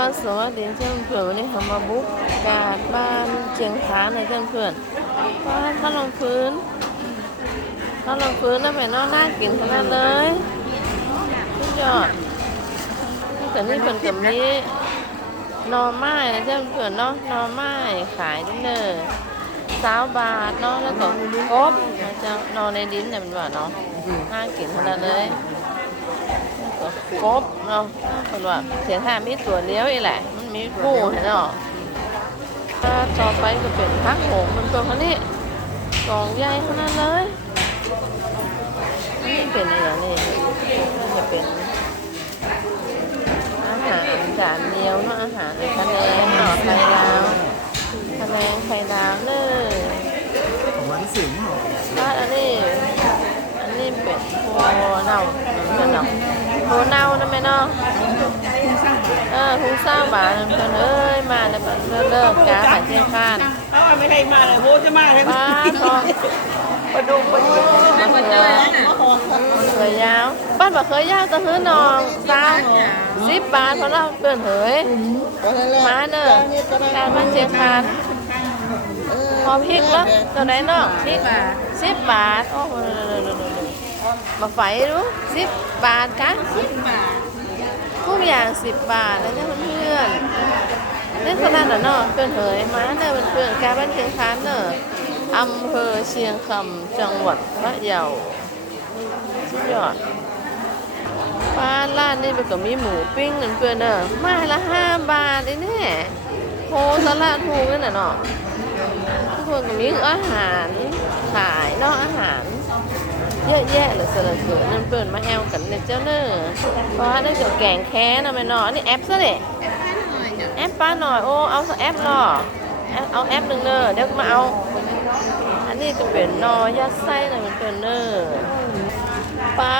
ก็สวัสดีเพื่อนเพื่อนวันนี้เขามาบุกกาดบ้านเชียงคานในเพื่อนเพื่อนบ้านข้าวลงพื้นข้าวลงพื้นแล้วไปนอนน่ากินขนาดเลยสุดยอดแต่นี่เพื่อนกับนี้นอไม้นะเพื่อนเพื่อนเนาะนอไม้ขายด้วยเนอะสาวบาทเนาะแล้วก็กบนะจ้านอนในดินเนี่ยมันว่าเนาะน่ากินขนาดเลย ก็ครบเนาะคนว่าเสียท่ามีตัวเลี้ยวอีแหละ มันมีกู้เห็นาะถ้าต่อไปก็เป็นพักโหมมันตัวคันนี้กองใหญ่ขนาดเลยนี่เป็นอะไรนี่จะเป็นอาหารจานเดียวเนาะอาหารคะแนนเนาะไข่ดาวคะแนนไข่ดาวเนอะวันสิงห์เหรออันนี้อันนี้เป็นโพเน่าเนเนาะ โพเน่านะแม่เนาะเออคุ้งเศร้าบาทเพิ่นเอ้ยมาแล้วเพิ่นเลิกเลิกกาผ่านเชียงคานเขาว่าไม่ให้มาเลยโบจะมาเลยป้าทองประดุกประดุกมะเขือมะเขือยาวบ้านมะเขือยาวตะฮื้อนองเจ้าสิบบาทเพราะเราเปิ้นเฮ้ยมาเนอะการมาเชียงคานพอพริกแล้วตัวไหนเนาะพริกสิบบาทโอ้โห มาไฟดูสิบบาทกะทุกอย่างสิบบาทแล้วเนี่ยเพื่อนๆเล่นขนาดนั้นเนาะเพื่อนเหยมาเนอะเพื่อนๆกาบ้านเชียงคานเนอะอำเภอเชียงคำจังหวัดพะเยาสุดยอดบ้านร้านนี่เป็นก็มีหมูปิ้งนั่นเพื่อนเนอะไมาละห้าบาทนี่แน่โหตลาดถูกนั่นน่ะเนาะทุกคนก็มีอาหารขายเนาะอาหาร เยอะแยะเลยสลัดเกิดนั่นเปิดมาแอลกันเนี่ยเจ้าเนอเพราะว่าได้เกี่ยวแกงแค้นะแม่เนออันนี่แอปซะเลยแอปป้าหน่อยโอ้เอาสักแอปเนาะแอปเอาแอปหนึ่งเนอเดี๋ยวมาเอา อันนี้จะเป็นนอยัดไส้นะมันเป็นเนอป้า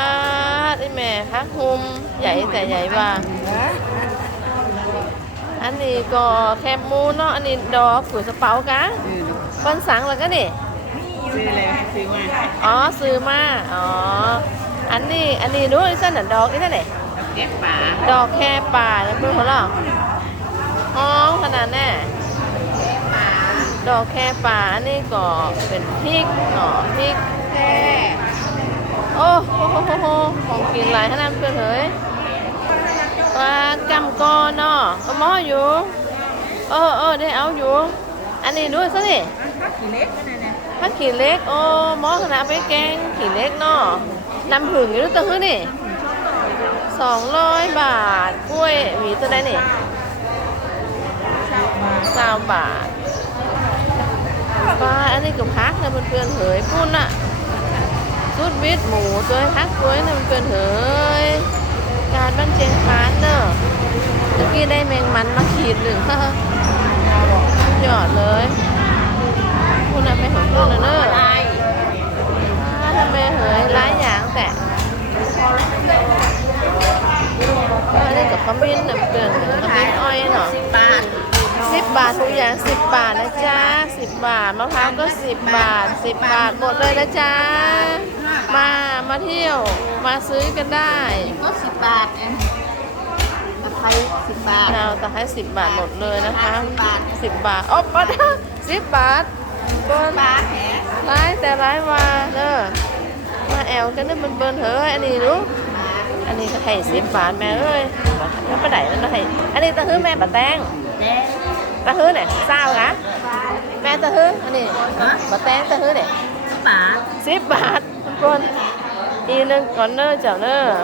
ดไอแม่พักหุมใหญ่แต่ใหญ่ว่าอันนี้ก็แคบหมูเนาะอันนี้ดอกกุยสะเปากะปันสังแล้วก็นี่ ซื้ออะไรซื้อมาอ๋อซื้อมาอ๋ออันนี้อันนี้นู้นสั้นน่ะดอกนี่เท่าไหร่แก็บป่าดอกแค่ป่านะเพื่อนเขาหรออ๋อขนาดแน่ดอกแค่ป่าอันนี้ก็เป็นพริกเนาะพริกแค่โอ้โหโหโหโหของกินหลายขนาดเพื่อนเฮ้ยปลากำกอเนาะก็หมออยู่เออเออได้เอาอยู่ อันนี้ด้วยซะนี่กี่เล็กนั่นน่ะ ถ้าขี่เล็กโอ้หมอขนาไปแกงขี่เล็กเนาะน้ำผึ้งอยู่ตัวคือนี่สองร้อยบาทกล้วยหวีตัวได้นี่สามบาทปลาอันนี้กับพักนะเพื่อนๆเผยปุ้นอะสุดวิทหมูตัวให้พักตัวนะเพื่อนๆเผยการบ้านเชียงคานเนอะตะกี้ได้แมงมันมาขีดหนึ่ง ยอดเลยคุณน่ะไม่เห็นคุณนะเนอะ ได้ อ่าทำไมเหยหลายอย่างแต่เออนี่กับ ขมิ้นน่ะเปลือนขมิ้นอ้อยเนาะสิบบาทสิบบาททุกอย่างสิบบาทนะจ๊ะสิบบาทมะพร้าวก็สิบบาทสิบบาทหมดเลยนะจ๊ะมามาเที่ยวมาซื้อกันได้ก็สิบบาทเองตะไคร้สิบบาทเอาแต่ให้สิบบาทหมดเลยนะคะสิบบาทสิบบาทอ๋อปะสิบบาทเบิ้ลบาทแหร้ายแต่ร้ายว่าเด้อมาแอลกันนี่มันเบิ้ลเฮ้ยอันนี้รู้อั นนี้ก็ให้สิบบาทแม่เอ้ยแล้วไปไหนนั่นนะให้อันนี้ตะฮื้อแม่บะแตงแดงตะฮื้อเนี่ยเศร้านะแม่ตะฮื้ออันนี้บะแตงตะฮื้อเนี่ยสิบบาทสิบบาททุกคนอีนึงก่อนเนอร์เจ้าเนอร์